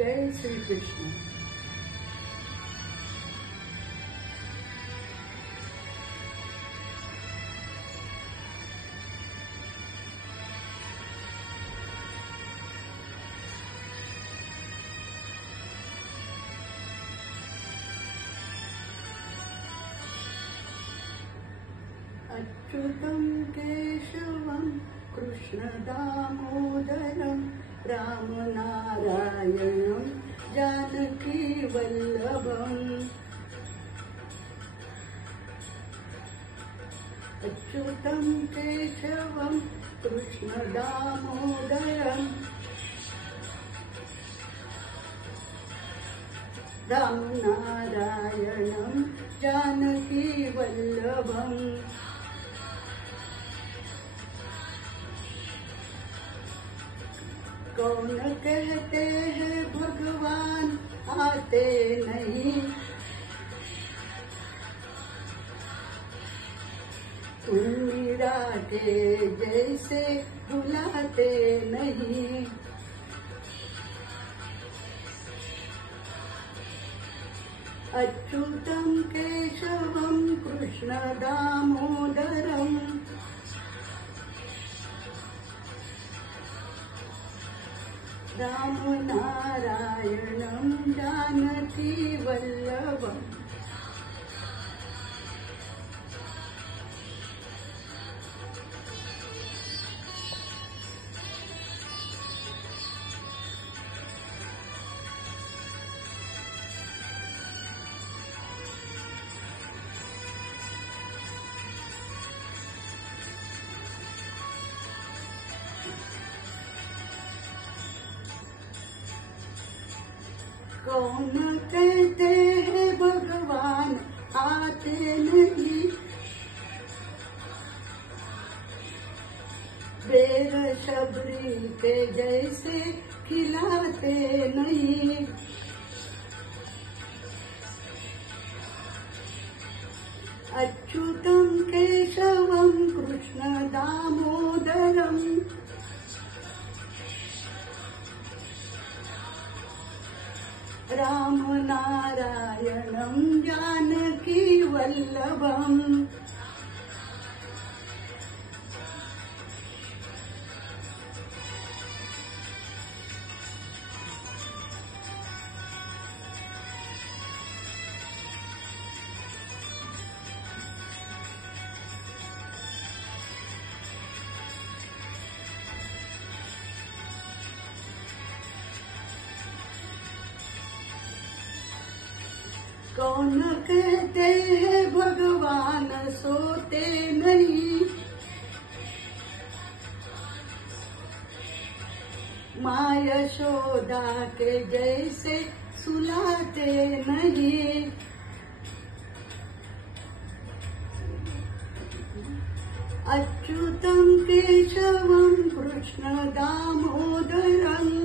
जय श्री कृष्ण। अच्युतं केशवं कृष्णदामोदरं रामनारायणं जानकीवल्लभम्। अच्युतं केशवं कृष्णदामोदरं रामनारायणं जानकीवल्लभम्। कौन कहते हैं भगवान आते नहीं, तुम मीरा के जैसे बुलाते नहीं। अच्युतं केशवं कृष्ण दामोदरम् रामनारायणं जानकीवल्लभम्। कौन कहते हैं भगवान आते नहीं, बेर शबरी के जैसे खिलाते नहीं। अच्युतं केशवं कृष्ण दामोदरम् रामनारायणं जानकीवल्लभम्। कौन कहते हैं भगवान सोते नहीं, माँ यशोदा के जैसे सुलाते नहीं। अच्युतं केशवं कृष्ण दामोदरम्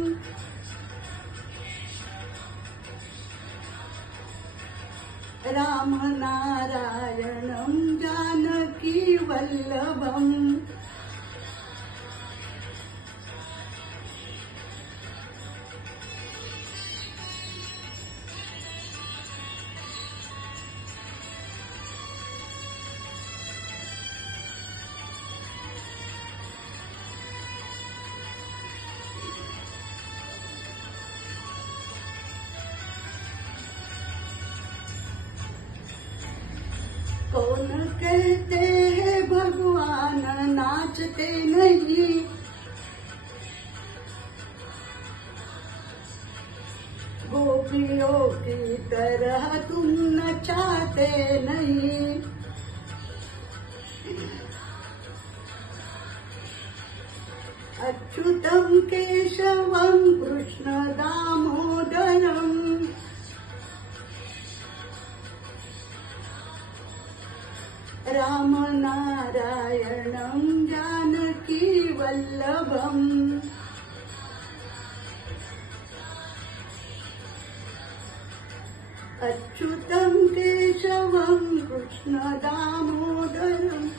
रामनारायणं जानकीवल्लभम्। कौन कहते हैं भगवान नाचते नहीं, गोपियों की तरह तुम नचाते नहीं। अच्युतं केशवं कृष्ण दामोदरम् रामनारायणं जानकीवल्लभम्। अच्युतं केशवं कृष्ण दामोदरम्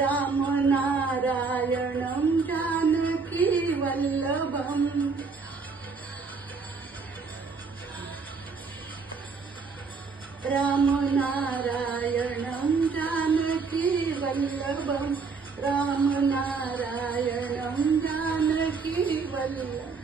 रामनारायणं जानकीवल्लभम्। राम नारायणं जानकी वल्लभं राम नारायणं जानकी वल्लभम्